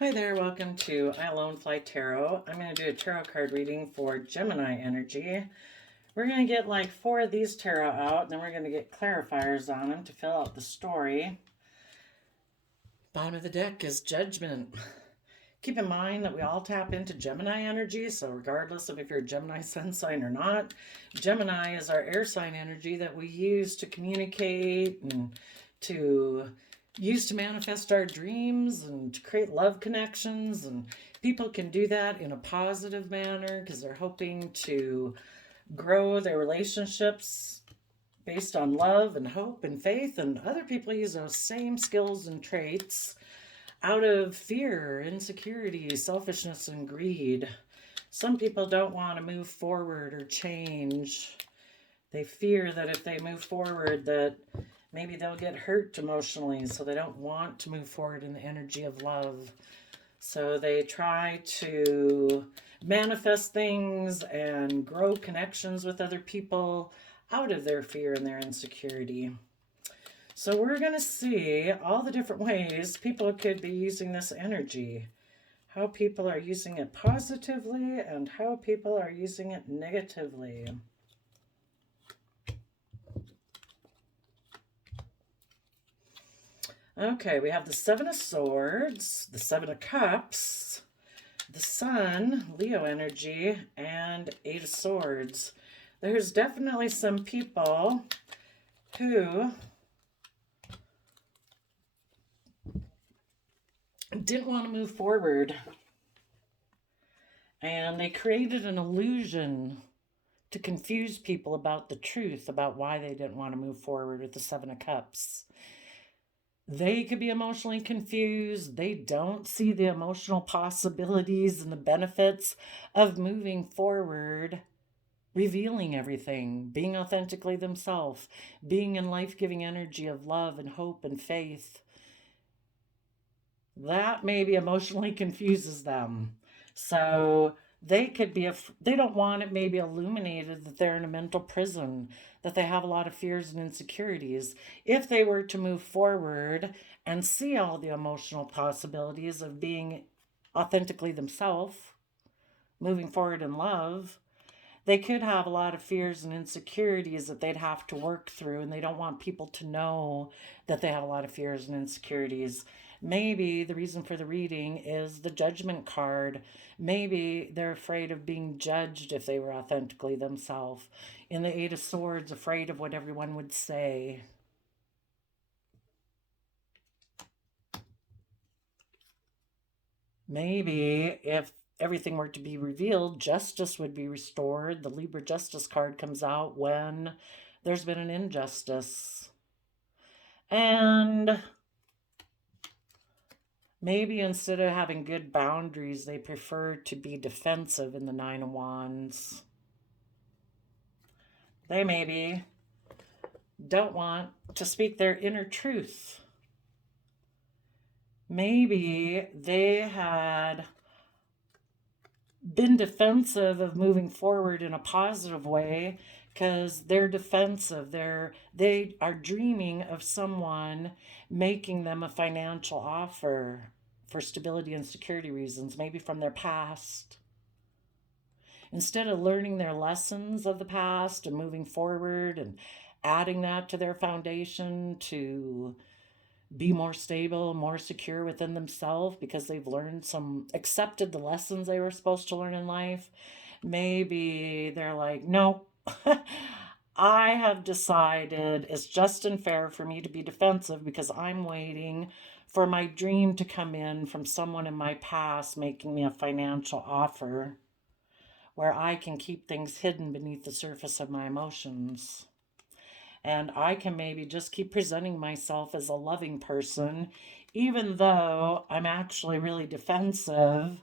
Hi there, welcome to I Alone Fly Tarot. I'm going to do a tarot card reading for Gemini energy. We're going to get like 4 of these tarot out, and then we're going to get clarifiers on them to fill out the story. Bottom of the deck is Judgment. Keep in mind that we all tap into Gemini energy, so regardless of if you're a Gemini sun sign or not, Gemini is our air sign energy that we use to communicate and to use to manifest our dreams and to create love connections. And people can do that in a positive manner because they're hoping to grow their relationships based on love and hope and faith. And other people use those same skills and traits out of fear, insecurity, selfishness, and greed. Some people don't want to move forward or change. They fear that if they move forward that maybe they'll get hurt emotionally, so they don't want to move forward in the energy of love. So they try to manifest things and grow connections with other people out of their fear and their insecurity. So we're going to see all the different ways people could be using this energy. How people are using it positively and how people are using it negatively. Okay, we have the 7 of Swords, the 7 of Cups, the Sun, Leo energy, and 8 of Swords. There's definitely some people who didn't want to move forward, and they created an illusion to confuse people about the truth about why they didn't want to move forward with the 7 of Cups. They could be emotionally confused. They don't see the emotional possibilities and the benefits of moving forward, revealing everything, being authentically themselves, being in life-giving energy of love and hope and faith. That maybe emotionally confuses them. So they could be, they don't want it maybe illuminated that they're in a mental prison, that they have a lot of fears and insecurities. If they were to move forward and see all the emotional possibilities of being authentically themselves, moving forward in love, they could have a lot of fears and insecurities that they'd have to work through, and they don't want people to know that they have a lot of fears and insecurities. Maybe the reason for the reading is the Judgment card. Maybe they're afraid of being judged if they were authentically themselves. In the 8 of Swords, afraid of what everyone would say. Maybe if everything were to be revealed, justice would be restored. The Libra Justice card comes out when there's been an injustice. And maybe instead of having good boundaries, they prefer to be defensive in the 9 of Wands. They maybe don't want to speak their inner truth. Maybe they had been defensive of moving forward in a positive way because they're defensive. They are dreaming of someone making them a financial offer for stability and security reasons, maybe from their past. Instead of learning their lessons of the past and moving forward and adding that to their foundation to be more stable, more secure within themselves because they've learned accepted the lessons they were supposed to learn in life. Maybe they're like, no, I have decided it's just and fair for me to be defensive because I'm waiting for my dream to come in from someone in my past making me a financial offer where I can keep things hidden beneath the surface of my emotions. And I can maybe just keep presenting myself as a loving person, even though I'm actually really defensive.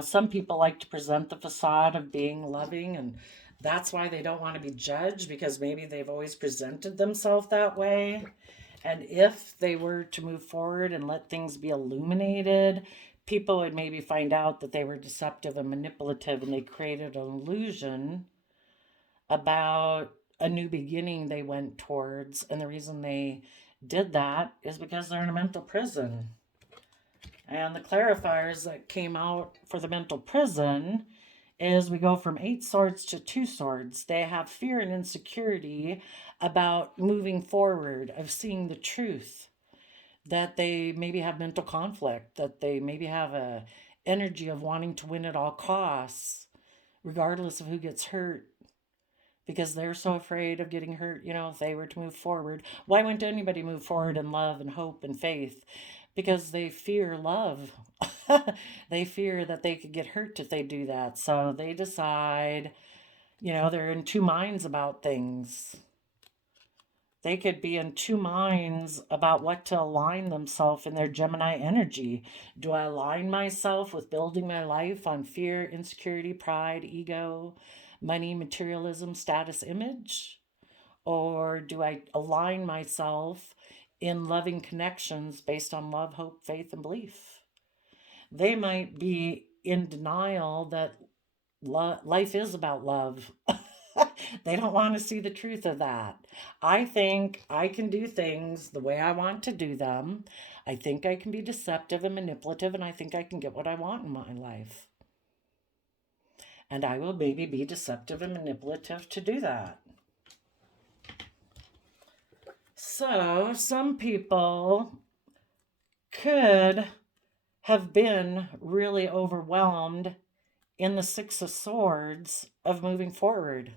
Some people like to present the facade of being loving, and that's why they don't want to be judged, because maybe they've always presented themselves that way. And if they were to move forward and let things be illuminated, people would maybe find out that they were deceptive and manipulative, and they created an illusion about a new beginning they went towards. And the reason they did that is because they're in a mental prison. And the clarifiers that came out for the mental prison is we go from 8 swords to 2 swords. They have fear and insecurity about moving forward, of seeing the truth, that they maybe have mental conflict, that they maybe have a energy of wanting to win at all costs, regardless of who gets hurt, because they're so afraid of getting hurt. If they were to move forward, why wouldn't anybody move forward in love and hope and faith? Because they fear love. They fear that they could get hurt if they do that. So they decide, they're in two minds about things. They could be in two minds about what to align themselves in their Gemini energy. Do I align myself with building my life on fear, insecurity, pride, ego, money, materialism, status, image? Or do I align myself in loving connections based on love, hope, faith, and belief? They might be in denial that life is about love. They don't want to see the truth of that. I think I can do things the way I want to do them. I think I can be deceptive and manipulative, and I think I can get what I want in my life. And I will maybe be deceptive and manipulative to do that. So some people could have been really overwhelmed in the 6 of Swords of moving forward,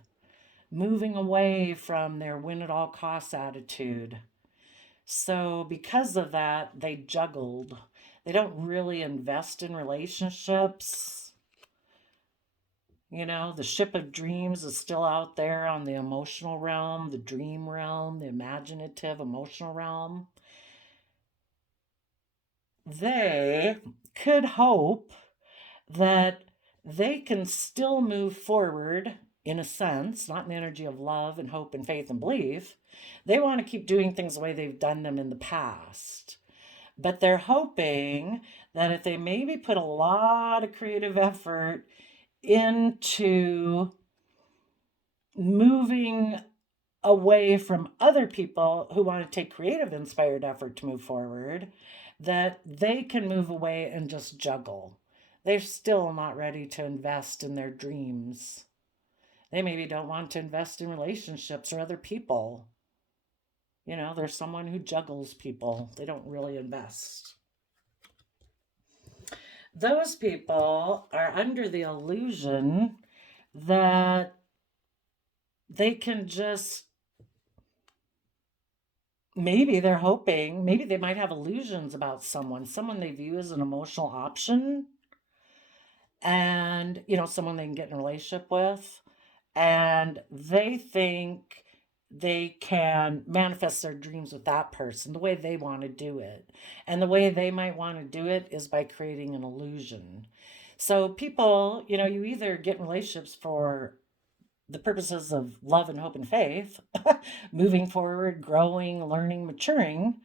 moving away from their win at all costs attitude. So because of that, they juggled. They don't really invest in relationships. The ship of dreams is still out there on the emotional realm, the dream realm, the imaginative emotional realm. They could hope that they can still move forward, in a sense, not in the energy of love and hope and faith and belief. They want to keep doing things the way they've done them in the past. But they're hoping that if they maybe put a lot of creative effort into moving away from other people who want to take creative inspired effort to move forward, that they can move away and just juggle. They're still not ready to invest in their dreams. They maybe don't want to invest in relationships or other people. There's someone who juggles people. They don't really invest. Those people are under the illusion that they can just, maybe they're hoping, maybe they might have illusions about someone they view as an emotional option, and someone they can get in a relationship with, and they think they can manifest their dreams with that person the way they want to do it. And the way they might want to do it is by creating an illusion. So people, you either get in relationships for the purposes of love and hope and faith, moving forward, growing, learning, maturing,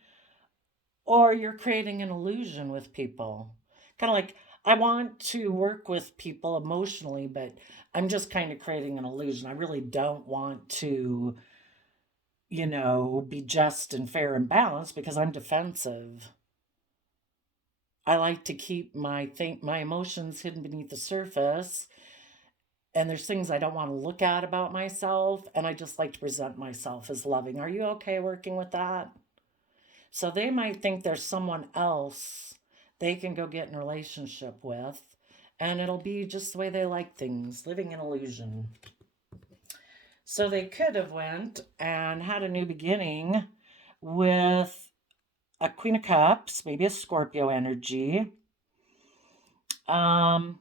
or you're creating an illusion with people. Kind of like, I want to work with people emotionally, but I'm just kind of creating an illusion. I really don't want to, be just and fair and balanced because I'm defensive. I like to keep my emotions hidden beneath the surface. And there's things I don't want to look at about myself. And I just like to present myself as loving. Are you okay working with that? So they might think there's someone else they can go get in a relationship with. And it'll be just the way they like things, living in illusion. So they could have went and had a new beginning with a Queen of Cups, maybe a Scorpio energy. And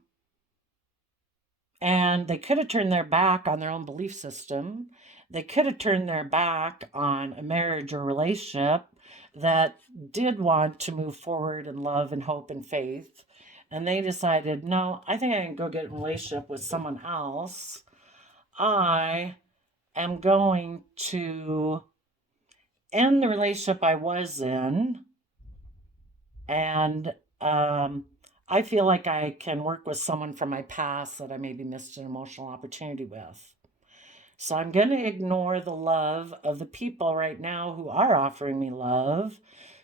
they could have turned their back on their own belief system. They could have turned their back on a marriage or relationship that did want to move forward in love and hope and faith. And they decided, no, I think I can go get a relationship with someone else. I am going to end the relationship I was in, and I feel like I can work with someone from my past that I maybe missed an emotional opportunity with. So I'm going to ignore the love of the people right now who are offering me love,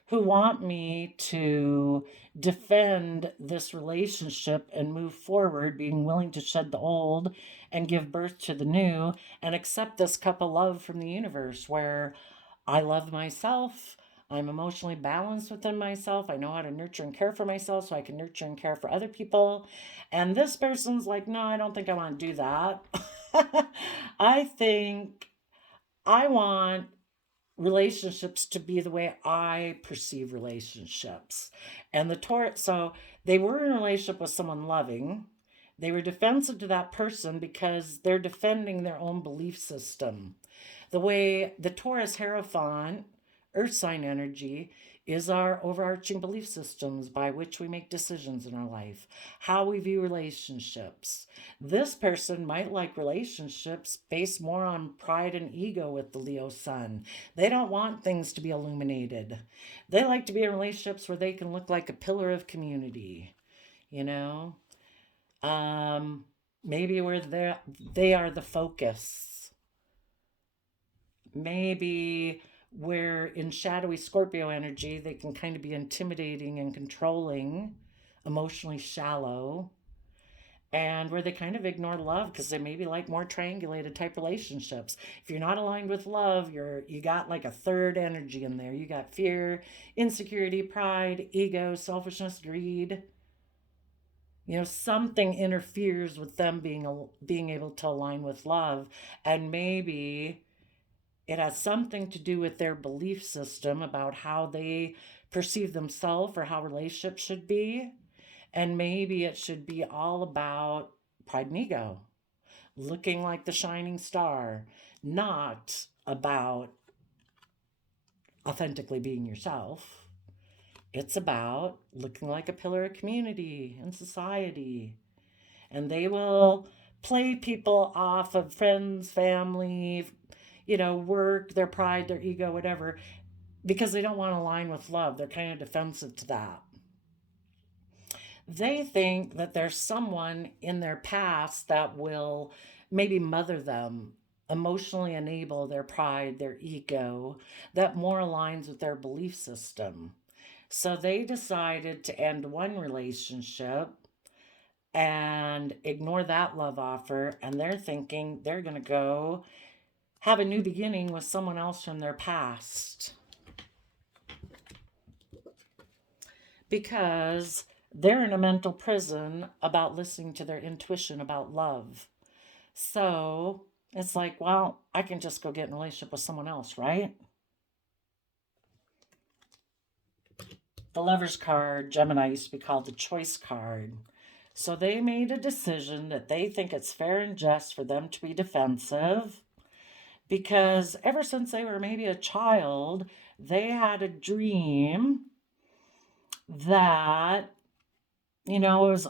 who want me to defend this relationship and move forward, being willing to shed the old and give birth to the new, and accept this cup of love from the universe where I love myself. I'm emotionally balanced within myself. I know how to nurture and care for myself so I can nurture and care for other people. And this person's like, no, I don't think I want to do that. I think I want relationships to be the way I perceive relationships. And the Taurus, so they were in a relationship with someone loving. They were defensive to that person because they're defending their own belief system. The way the Taurus Hierophant, earth sign energy, is our overarching belief systems by which we make decisions in our life, how we view relationships. This person might like relationships based more on pride and ego with the Leo sun. They don't want things to be illuminated. They like to be in relationships where they can look like a pillar of community, you know? Maybe where they are the focus. Maybe where in shadowy Scorpio energy, they can kind of be intimidating and controlling, emotionally shallow, and where they kind of ignore love because they maybe like more triangulated type relationships. If you're not aligned with love, you got like a third energy in there. You got fear, insecurity, pride, ego, selfishness, greed. You know, something interferes with them being able to align with love, and maybe it has something to do with their belief system about how they perceive themselves or how relationships should be. And maybe it should be all about pride and ego, looking like the shining star, not about authentically being yourself. It's about looking like a pillar of community and society. And they will play people off of friends, family, work, their pride, their ego, whatever, because they don't want to align with love. They're kind of defensive to that. They think that there's someone in their past that will maybe mother them, emotionally enable their pride, their ego, that more aligns with their belief system. So they decided to end one relationship and ignore that love offer, and they're thinking they're going to go have a new beginning with someone else from their past. Because they're in a mental prison about listening to their intuition about love. So it's like, well, I can just go get in a relationship with someone else, right? The Lover's card, Gemini, used to be called the Choice card. So they made a decision that they think it's fair and just for them to be defensive because ever since they were maybe a child, they had a dream that, it was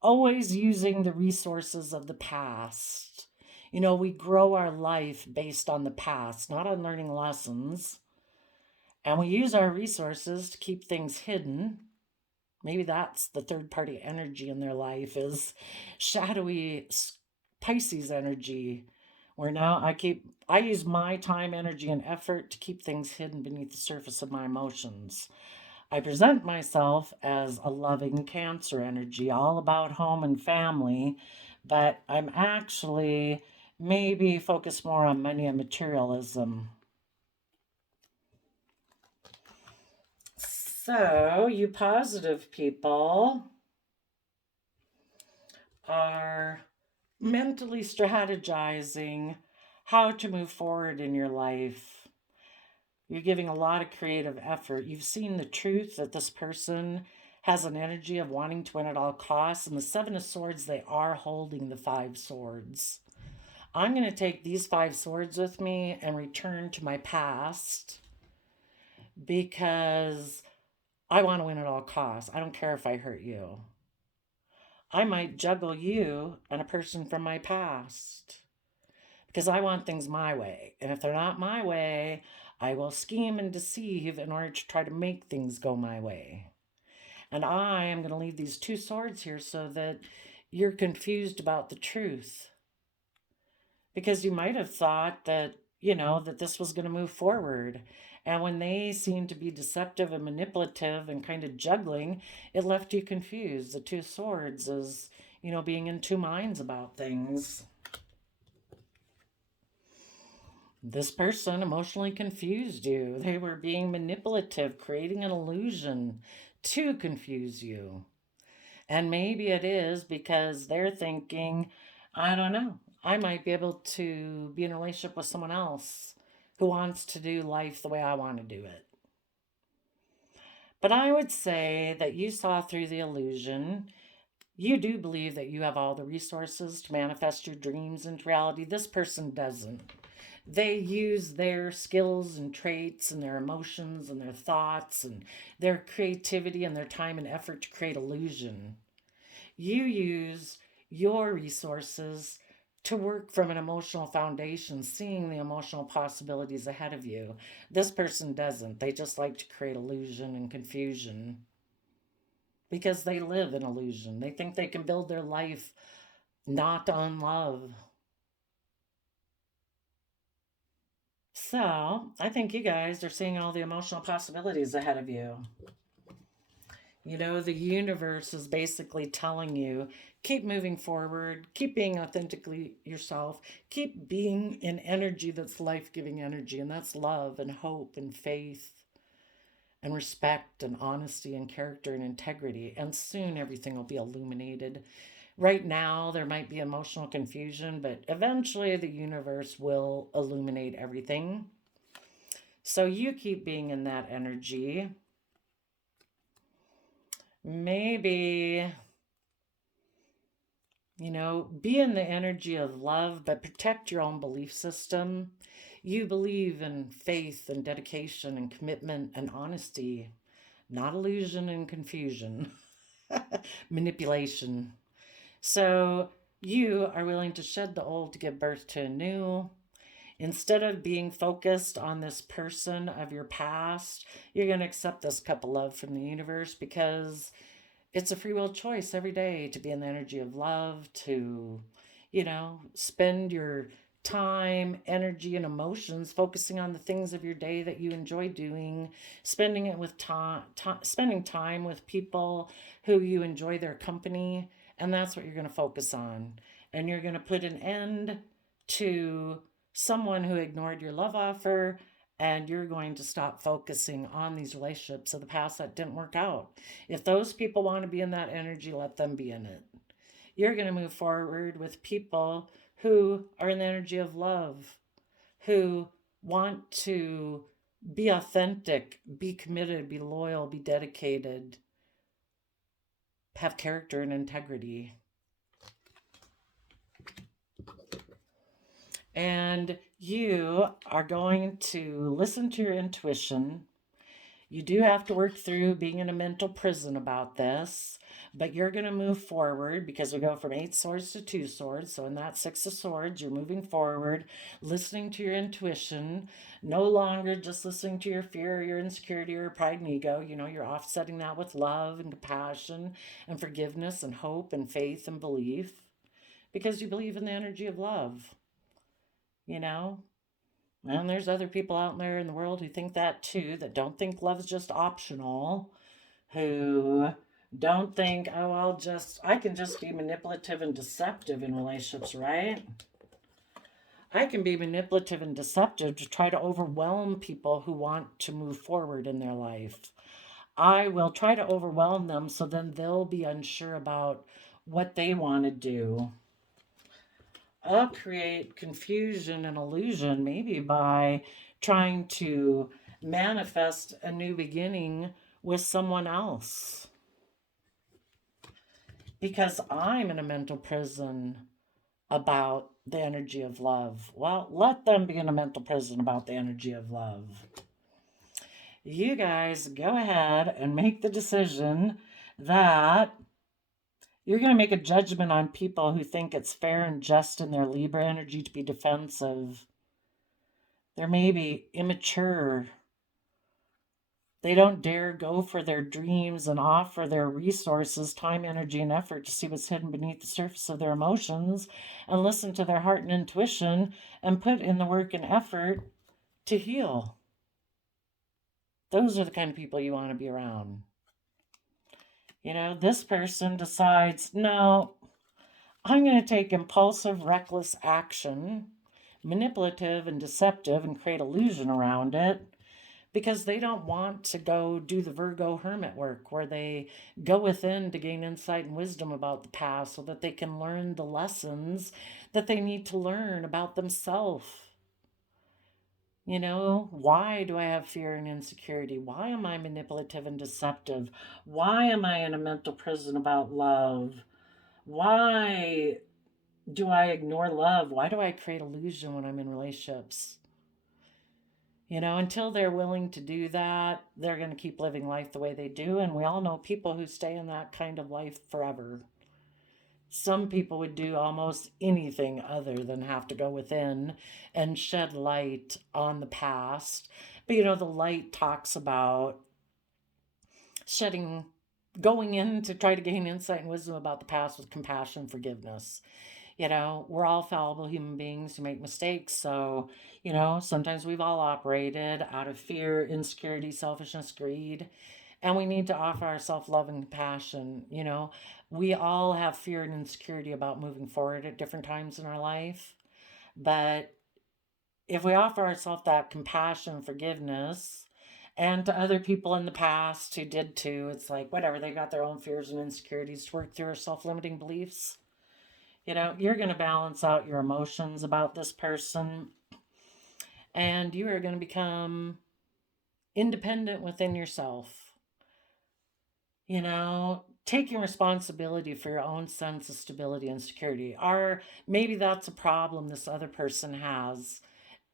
always using the resources of the past. We grow our life based on the past, not on learning lessons. And we use our resources to keep things hidden. Maybe that's the third party energy in their life is shadowy Pisces energy, where now I use my time, energy, and effort to keep things hidden beneath the surface of my emotions. I present myself as a loving Cancer energy, all about home and family, but I'm actually maybe focused more on money and materialism. So, you positive people are mentally strategizing how to move forward in your life. You're giving a lot of creative effort. You've seen the truth that this person has an energy of wanting to win at all costs. And the Seven of Swords, they are holding the Five Swords. I'm going to take these Five Swords with me and return to my past because I want to win at all costs. I don't care if I hurt you. I might juggle you and a person from my past because I want things my way. And if they're not my way, I will scheme and deceive in order to try to make things go my way. And I am going to leave these two swords here so that you're confused about the truth. because you might have thought that, that this was going to move forward. And when they seemed to be deceptive and manipulative and kind of juggling, it left you confused. The Two of Swords is, being in two minds about things. This person emotionally confused you. They were being manipulative, creating an illusion to confuse you. And maybe it is because they're thinking, I don't know, I might be able to be in a relationship with someone else who wants to do life the way I want to do it. But I would say that you saw through the illusion. You do believe that you have all the resources to manifest your dreams into reality. This person doesn't. They use their skills and traits and their emotions and their thoughts and their creativity and their time and effort to create illusion. You use your resources to work from an emotional foundation, seeing the emotional possibilities ahead of you. This person doesn't. They just like to create illusion and confusion because they live in illusion. They think they can build their life not on love. So I think you guys are seeing all the emotional possibilities ahead of you. The universe is basically telling you, keep moving forward, keep being authentically yourself, keep being in energy that's life-giving energy, and that's love and hope and faith and respect and honesty and character and integrity. And soon everything will be illuminated. Right now, there might be emotional confusion, but eventually the universe will illuminate everything. So you keep being in that energy. Maybe, be in the energy of love, but protect your own belief system. You believe in faith and dedication and commitment and honesty, not illusion and confusion, manipulation. So you are willing to shed the old to give birth to a new. Instead of being focused on this person of your past, you're going to accept this cup of love from the universe because it's a free will choice every day to be in the energy of love, to, spend your time, energy, and emotions focusing on the things of your day that you enjoy doing, spending it with spending time with people who you enjoy their company, and that's what you're going to focus on. And you're going to put an end to someone who ignored your love offer, and you're going to stop focusing on these relationships of the past that didn't work out. If those people want to be in that energy, let them be in it. You're going to move forward with people who are in the energy of love, who want to be authentic, be committed, be loyal, be dedicated, have character and integrity. And you are going to listen to your intuition. You do have to work through being in a mental prison about this, but you're going to move forward because we go from 8 swords to 2 swords. So in that 6 of swords, you're moving forward, listening to your intuition, no longer just listening to your fear, your insecurity, or pride and ego. You're offsetting that with love and compassion and forgiveness and hope and faith and belief because you believe in the energy of love. And there's other people out there in the world who think that too, that don't think love is just optional, who don't think, oh, I can just be manipulative and deceptive in relationships, right? I can be manipulative and deceptive to try to overwhelm people who want to move forward in their life. I will try to overwhelm them so then they'll be unsure about what they want to do. I'll create confusion and illusion maybe by trying to manifest a new beginning with someone else. Because I'm in a mental prison about the energy of love. Well, let them be in a mental prison about the energy of love. You guys go ahead and make the decision that you're going to make a judgment on people who think it's fair and just in their Libra energy to be defensive. They're maybe immature They don't dare go for their dreams and offer their resources, time, energy, and effort to see what's hidden beneath the surface of their emotions and listen to their heart and intuition and put in the work and effort to heal. Those are the kind of people you want to be around. You know, this person decides, no, I'm going to take impulsive, reckless action, manipulative and deceptive, and create illusion around it because they don't want to go do the Virgo hermit work where they go within to gain insight and wisdom about the past so that they can learn the lessons that they need to learn about themselves. You know, why do I have fear and insecurity? Why am I manipulative and deceptive? Why am I in a mental prison about love? Why do I ignore love? Why do I create illusion when I'm in relationships? You know, until they're willing to do that, they're going to keep living life the way they do. And we all know people who stay in that kind of life forever. Some people would do almost anything other than have to go within and shed light on the past. But you know, the light talks about going in to try to gain insight and wisdom about the past with compassion and forgiveness. You know, we're all fallible human beings who make mistakes. So, you know, sometimes we've all operated out of fear, insecurity, selfishness, greed. And we need to offer our self love and compassion. You know, we all have fear and insecurity about moving forward at different times in our life. But if we offer ourselves that compassion, forgiveness, and to other people in the past who did too, it's like, whatever, they got their own fears and insecurities to work through our self limiting beliefs. You know, you're going to balance out your emotions about this person and you are going to become independent within yourself. You know, taking responsibility for your own sense of stability and security. Or maybe that's a problem this other person has.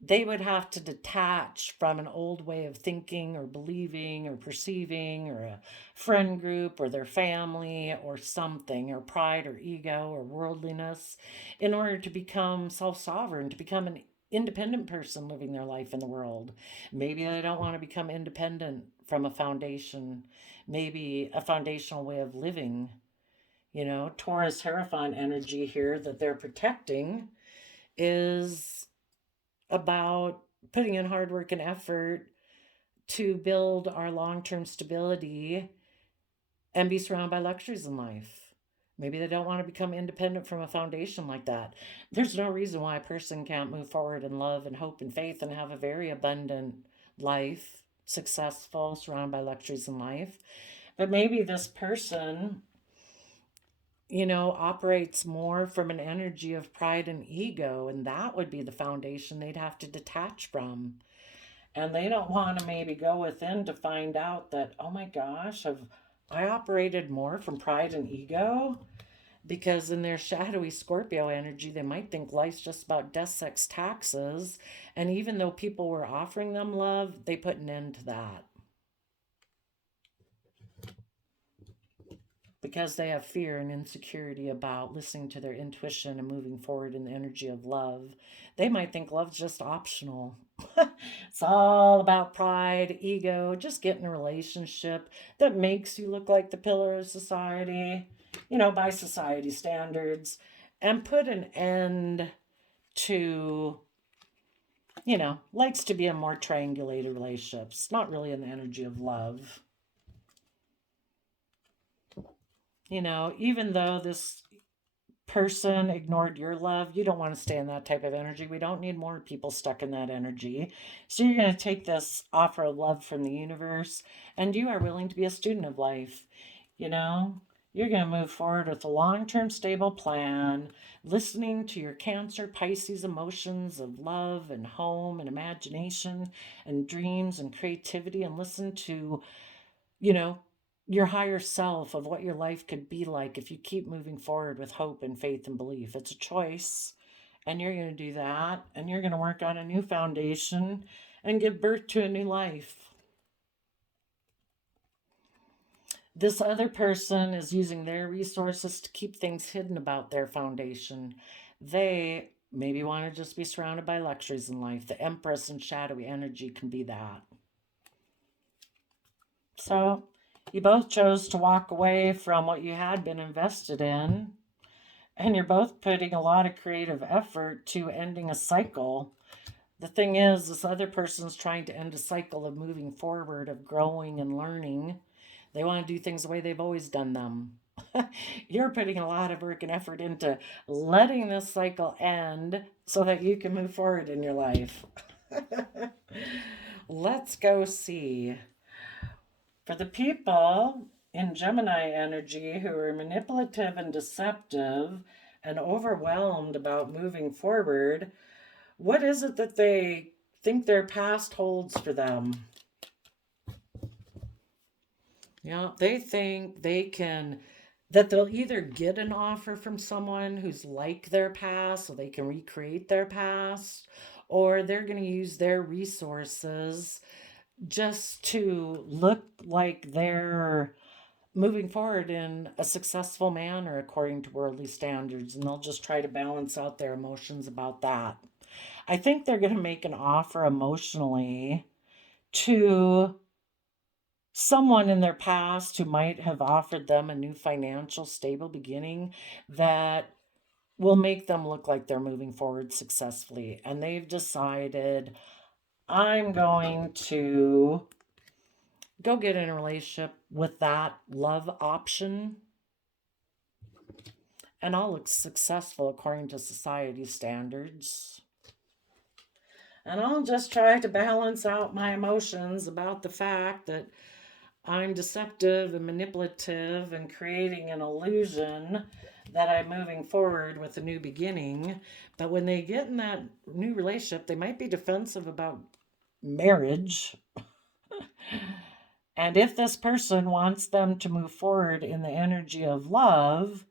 They would have to detach from an old way of thinking or believing or perceiving or a friend group or their family or something or pride or ego or worldliness in order to become self-sovereign, to become an independent person living their life in the world. Maybe they don't want to become independent from a foundation, maybe a foundational way of living. You know, Taurus Hierophant energy here that they're protecting is about putting in hard work and effort to build our long-term stability and be surrounded by luxuries in life. Maybe they don't want to become independent from a foundation like that. There's no reason why a person can't move forward in love and hope and faith and have a very abundant life, successful, surrounded by luxuries in life. But maybe this person, you know, operates more from an energy of pride and ego, and that would be the foundation they'd have to detach from. And they don't want to maybe go within to find out that, oh my gosh, I operated more from pride and ego? Because in their shadowy Scorpio energy, they might think life's just about death, sex, taxes. And even though people were offering them love, they put an end to that. Because they have fear and insecurity about listening to their intuition and moving forward in the energy of love, they might think love's just optional. It's all about pride, ego, just get in a relationship that makes you look like the pillar of society, you know, by society standards, and put an end to, you know, likes to be in more triangulated relationships, not really in the energy of love. You know, even though this person ignored your love, you don't want to stay in that type of energy. We don't need more people stuck in that energy. So you're going to take this offer of love from the universe and you are willing to be a student of life. You know, you're going to move forward with a long-term stable plan, listening to your Cancer, Pisces emotions of love and home and imagination and dreams and creativity, and listen to, you know, your higher self of what your life could be like if you keep moving forward with hope and faith and belief. It's a choice, and you're going to do that, and you're going to work on a new foundation and give birth to a new life. This other person is using their resources to keep things hidden about their foundation. They maybe want to just be surrounded by luxuries in life. The Empress and shadowy energy can be that. So you both chose to walk away from what you had been invested in, and you're both putting a lot of creative effort to ending a cycle. The thing is, this other person's trying to end a cycle of moving forward, of growing and learning. They want to do things the way they've always done them. You're putting a lot of work and effort into letting this cycle end so that you can move forward in your life. Let's go see. For the people in Gemini energy who are manipulative and deceptive and overwhelmed about moving forward, what is it that they think their past holds for them? They think that they'll either get an offer from someone who's like their past so they can recreate their past, or they're going to use their resources just to look like they're moving forward in a successful manner according to worldly standards, and they'll just try to balance out their emotions about that. I think they're going to make an offer emotionally to someone in their past who might have offered them a new financial stable beginning that will make them look like they're moving forward successfully. And they've decided, I'm going to go get in a relationship with that love option, and I'll look successful according to society standards. And I'll just try to balance out my emotions about the fact that I'm deceptive and manipulative and creating an illusion that I'm moving forward with a new beginning. But when they get in that new relationship, they might be defensive about marriage. And if this person wants them to move forward in the energy of love,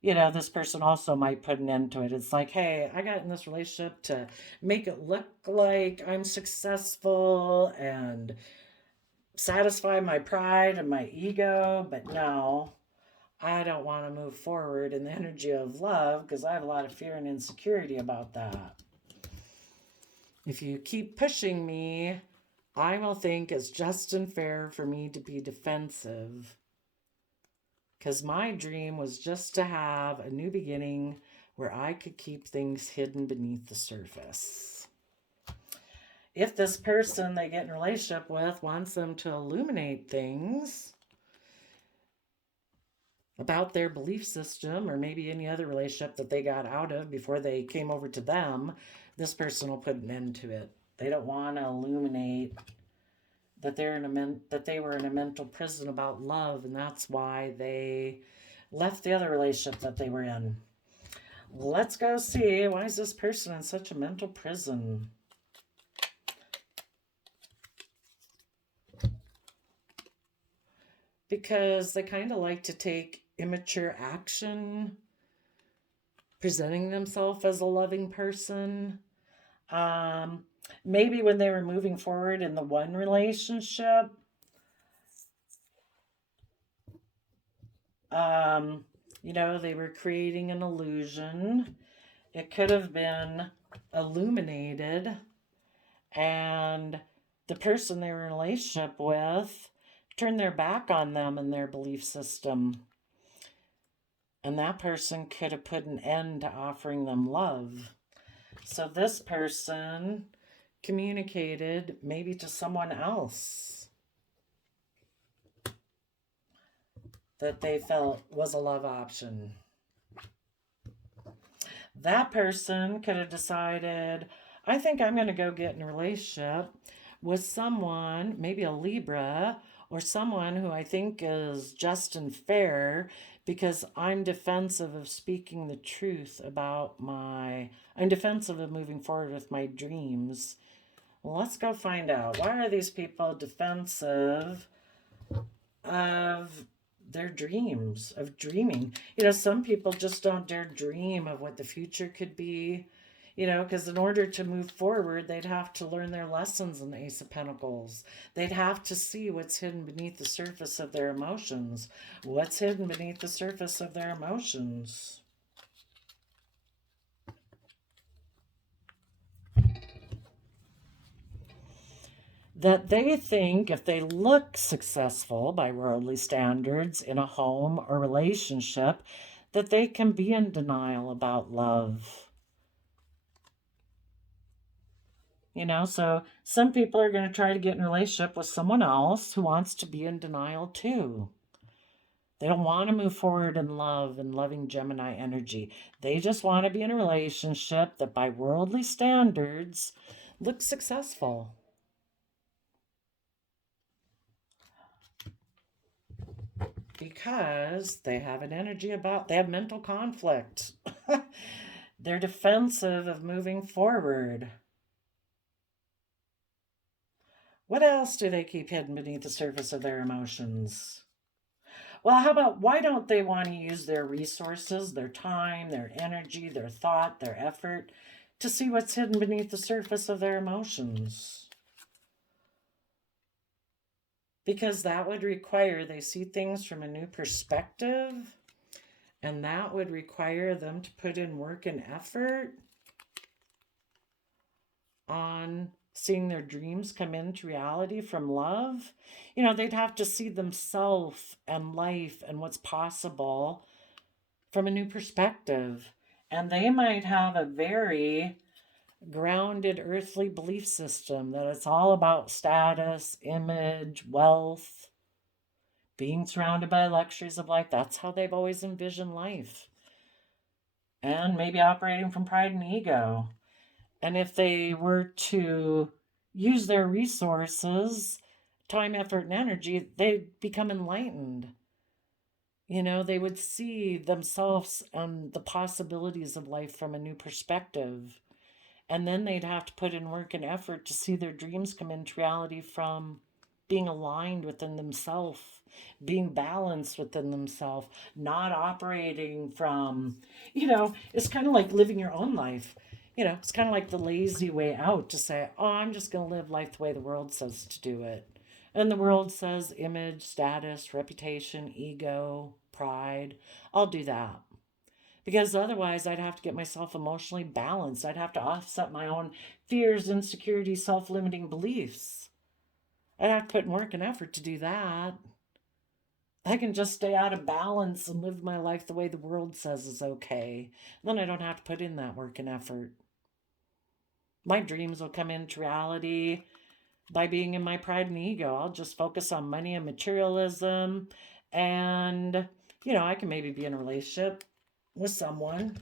this person also might put an end to it. It's like, hey, I got in this relationship to make it look like I'm successful and satisfy my pride and my ego, but no, I don't want to move forward in the energy of love because I have a lot of fear and insecurity about that. If you keep pushing me, I will think it's just and fair for me to be defensive, because my dream was just to have a new beginning where I could keep things hidden beneath the surface. If this person they get in a relationship with wants them to illuminate things about their belief system, or maybe any other relationship that they got out of before they came over to them, this person will put an end to it. They don't want to illuminate that they were in a mental prison about love, and that's why they left the other relationship that they were in. Let's go see, why is this person in such a mental prison? Because they kind of like to take immature action, presenting themselves as a loving person. Maybe when they were moving forward in the one relationship, they were creating an illusion. It could have been illuminated, and the person they were in a relationship with turned their back on them and their belief system. And that person could have put an end to offering them love. So this person communicated maybe to someone else that they felt was a love option. That person could have decided, I think I'm going to go get in a relationship with someone, maybe a Libra, or someone who I think is just and fair, because I'm defensive of speaking the truth about I'm defensive of moving forward with my dreams. Well, let's go find out. Why are these people defensive of their dreams, of dreaming? Some people just don't dare dream of what the future could be, because in order to move forward, they'd have to learn their lessons in the Ace of Pentacles. They'd have to see what's hidden beneath the surface of their emotions. What's hidden beneath the surface of their emotions? that they think if they look successful by worldly standards in a home or relationship, that they can be in denial about love. So some people are going to try to get in a relationship with someone else who wants to be in denial too. They don't want to move forward in love and loving Gemini energy. They just want to be in a relationship that by worldly standards looks successful. Because they have an energy they have mental conflict. They're defensive of moving forward. What else do they keep hidden beneath the surface of their emotions? Well, how about why don't they want to use their resources, their time, their energy, their thought, their effort to see what's hidden beneath the surface of their emotions? Because that would require they see things from a new perspective, and that would require them to put in work and effort on seeing their dreams come into reality from love. They'd have to see themselves and life and what's possible from a new perspective. And they might have a very grounded earthly belief system that it's all about status, image, wealth, being surrounded by luxuries of life. That's how they've always envisioned life. And maybe operating from pride and ego. And if they were to use their resources, time, effort, and energy, they'd become enlightened. They would see themselves and the possibilities of life from a new perspective. And then they'd have to put in work and effort to see their dreams come into reality from being aligned within themselves, being balanced within themselves, not operating from, it's kind of like living your own life. It's kind of like the lazy way out to say, oh, I'm just going to live life the way the world says to do it. And the world says image, status, reputation, ego, pride. I'll do that. Because otherwise, I'd have to get myself emotionally balanced. I'd have to offset my own fears, insecurities, self-limiting beliefs. I'd have to put in work and effort to do that. I can just stay out of balance and live my life the way the world says is okay. Then I don't have to put in that work and effort. My dreams will come into reality by being in my pride and ego. I'll just focus on money and materialism. And, I can maybe be in a relationship with someone.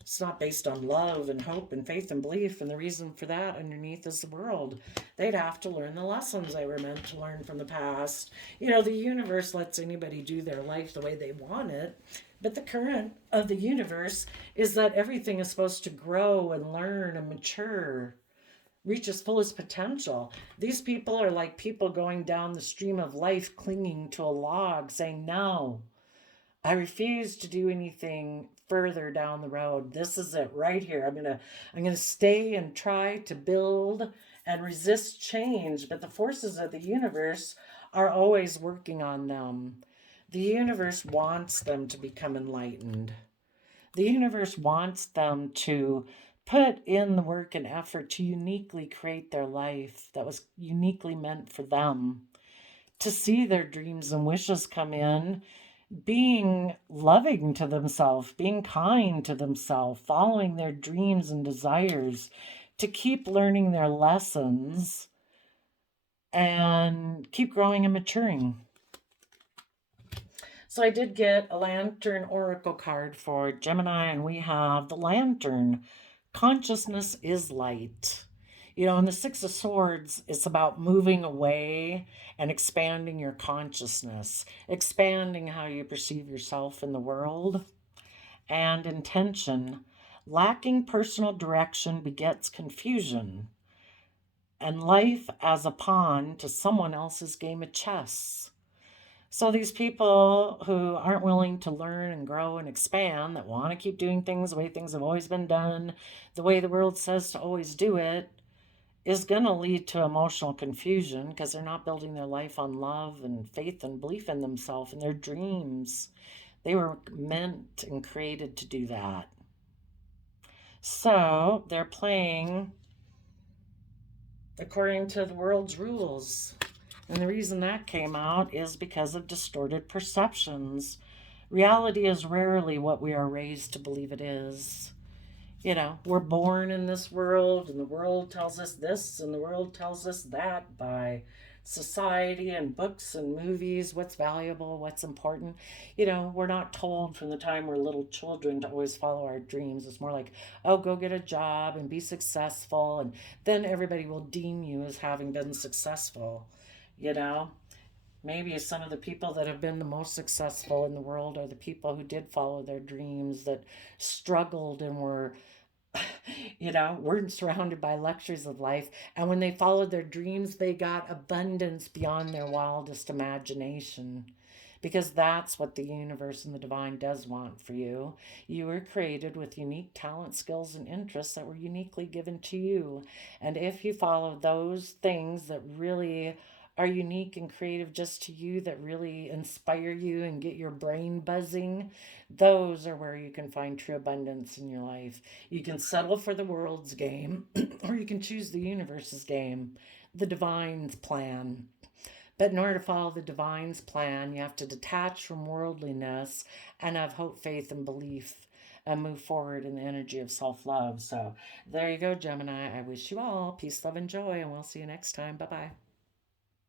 It's not based on love and hope and faith and belief. And the reason for that underneath is the world. They'd have to learn the lessons they were meant to learn from the past. The universe lets anybody do their life the way they want it. But the current of the universe is that everything is supposed to grow and learn and mature, reach its fullest potential. These people are like people going down the stream of life, clinging to a log, saying, no, I refuse to do anything further down the road. This is it right here. I'm gonna stay and try to build and resist change. But the forces of the universe are always working on them. The universe wants them to become enlightened. The universe wants them to put in the work and effort to uniquely create their life that was uniquely meant for them, to see their dreams and wishes come in, being loving to themselves, being kind to themselves, following their dreams and desires, to keep learning their lessons and keep growing and maturing. So I did get a Lantern Oracle card for Gemini, and we have the Lantern. Consciousness is light. In the Six of Swords, it's about moving away and expanding your consciousness, expanding how you perceive yourself in the world. And intention. Lacking personal direction begets confusion, and life as a pawn to someone else's game of chess. So these people who aren't willing to learn and grow and expand, that want to keep doing things the way things have always been done, the way the world says to always do it, is going to lead to emotional confusion because they're not building their life on love and faith and belief in themselves and their dreams. They were meant and created to do that. So they're playing according to the world's rules. And the reason that came out is because of distorted perceptions. Reality is rarely what we are raised to believe it is. You know, we're born in this world, and the world tells us this, and the world tells us that by society and books and movies, what's valuable, what's important. You know, we're not told from the time we're little children to always follow our dreams. It's more like, oh, go get a job and be successful, and then everybody will deem you as having been successful, you know. Maybe some of the people that have been the most successful in the world are the people who did follow their dreams, that struggled and were, weren't surrounded by luxuries of life. And when they followed their dreams, they got abundance beyond their wildest imagination. Because that's what the universe and the divine does want for you. You were created with unique talent, skills, and interests that were uniquely given to you. And if you follow those things that really are unique and creative just to you, that really inspire you and get your brain buzzing, those are where you can find true abundance in your life. You can settle for the world's game, or you can choose the universe's game, the divine's plan. But in order to follow the divine's plan, you have to detach from worldliness and have hope, faith, and belief and move forward in the energy of self love. So there you go, Gemini. I wish you all peace, love, and joy, and we'll see you next time. Bye bye.